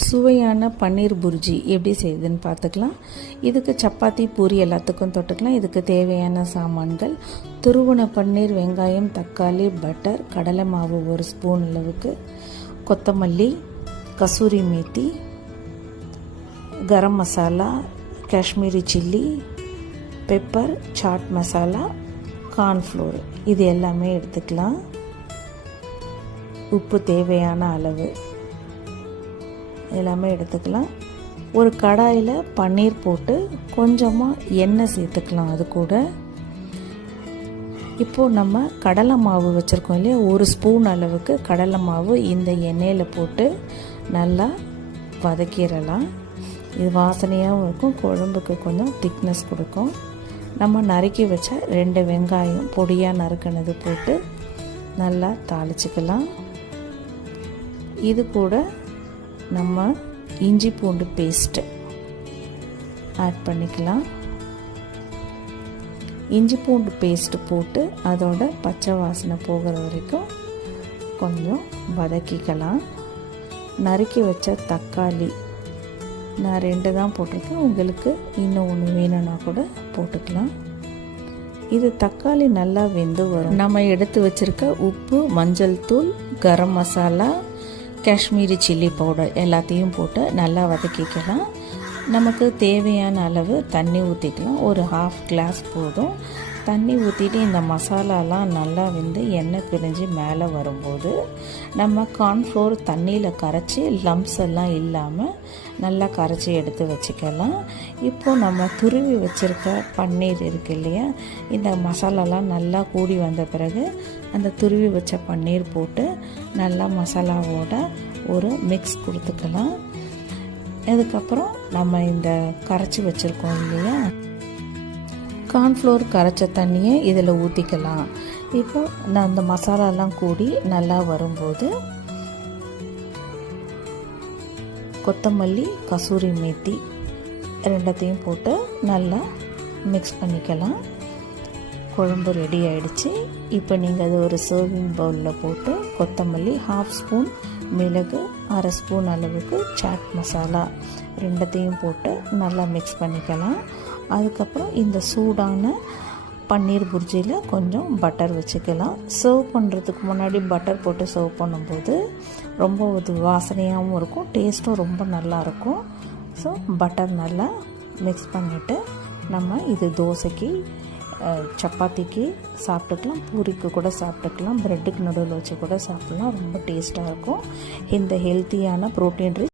சுவையான பன்னீர் புர்ஜி எப்படி செய்யுதுன்னு பார்த்துக்கலாம். இதுக்கு சப்பாத்தி பூரி எல்லாத்துக்கும் தொட்டுக்கலாம். இதுக்கு தேவையான சாமான்கள். துருவன பன்னீர் வெங்காயம் தக்காளி பட்டர் கடலை மாவு ஒரு ஸ்பூன் அளவுக்கு கொத்தமல்லி kasuri methi garam masala Kashmiri chilli pepper chaat masala cornflour இது எல்லாமே எடுத்துக்கலாம். உப்பு தேவையான அளவு. எல்லாமே எடுத்துக்கலாம். ஒரு கடாயில் பன்னீர் போட்டு கொஞ்சமாக எண்ணெய் சேர்த்துக்கலாம் அது கூட. இப்போது நம்ம கடலை மாவு வச்சுருக்கோம் இல்லையா? ஒரு ஸ்பூன் அளவுக்கு கடலை மாவு இந்த எண்ணெயில் போட்டு நல்லா வதக்கிடலாம். இது வாசனையாகவும் இருக்கும் குழம்புக்கு கொஞ்சம் திக்னஸ் கொடுக்கும். நம்ம நறுக்கி வச்ச ரெண்டு வெங்காயம் பொடியாக நறுக்கினது போட்டு நல்லா தாளிச்சிக்கலாம். இது கூட நம்ம இஞ்சி பூண்டு பேஸ்ட்டு ஆட் பண்ணிக்கலாம். இஞ்சி பூண்டு பேஸ்ட்டு போட்டு அதோட பச்சை வாசனை போகிற வரைக்கும் கொஞ்சம் வதக்கிக்கலாம். நறுக்கி வச்ச தக்காளி நான் ரெண்டு தான் போட்டிருக்கேன். உங்களுக்கு இன்னும் ஒன்று வேணும்னா கூட போட்டுக்கலாம். இது தக்காளி நல்லா வெந்து வரும். நம்ம எடுத்து வச்சிருக்க உப்பு மஞ்சள் தூள் கரம் மசாலா காஷ்மீரி சில்லி பவுடர் எல்லாத்தையும் போட்டு நல்லா வதக்கிக்கலாம். நமக்கு தேவையான அளவு தண்ணி ஊற்றிக்கலாம் ஒரு ஹாஃப் கிளாஸ் போதும். தண்ணி ஊற்றிட்டு இந்த மசாலாலாம் நல்லா வந்து எண்ணெய் பிரிஞ்சு மேலே வரும்போது நம்ம கார்ன்ஃப்ளோர் தண்ணியில் கரைச்சி லம்ஸ் எல்லாம் இல்லாமல் நல்லா கரைச்சி எடுத்து வச்சுக்கலாம். இப்போது நம்ம துருவி வச்சுருக்க பன்னீர் இருக்கு இல்லையா? இந்த மசாலாலாம் நல்லா கூடி வந்த பிறகு அந்த துருவி வச்ச பன்னீர் போட்டு நல்லா மசாலாவோட ஒரு மிக்ஸ் கொடுத்துக்கலாம். இதுக்கப்புறம் நம்ம இந்த கரைச்சி வச்சுருக்கோம் இல்லையா? கார்ன்ஃப்ளோர் கரைச்ச தண்ணியை இதில் ஊற்றிக்கலாம் இப்போ நான் அந்த மசாலாலாம் கூடி நல்லா வரும்போது கொத்தமல்லி கசூரி மேத்தி ரெண்டத்தையும் போட்டு நல்லா மிக்ஸ் பண்ணிக்கலாம். குழம்பு ரெடி ஆயிடுச்சு. இப்போ நீங்கள் அது ஒரு சர்விங் பவுலில் போட்டு கொத்தமல்லி ஹாஃப் ஸ்பூன் மிளகு அரை ஸ்பூன் அளவுக்கு சாட் மசாலா ரெண்டத்தையும் போட்டு நல்லா மிக்ஸ் பண்ணிக்கலாம். அதுக்கப்புறம் இந்த சூடான பன்னீர் புர்ஜியில் கொஞ்சம் பட்டர் வச்சுக்கலாம். சர்வ் பண்ணுறதுக்கு முன்னாடி பட்டர் போட்டு சர்வ் பண்ணும்போது ரொம்ப இது வாசனையாகவும் இருக்கும் டேஸ்ட்டும் ரொம்ப நல்லாயிருக்கும் ஸோ பட்டர் நல்லா மிக்ஸ் பண்ணிவிட்டு நம்ம இது தோசைக்கு சப்பாத்திக்கு சாப்பிட்டுக்கலாம் பூரிக்கு கூட சாப்பிட்டுக்கலாம் ப்ரெட்டுக்கு நடுவில் வச்சு கூட சாப்பிட்லாம். ரொம்ப டேஸ்ட்டாக இருக்கும். இந்த ஹெல்த்தியான ப்ரோட்டீன் ரிச்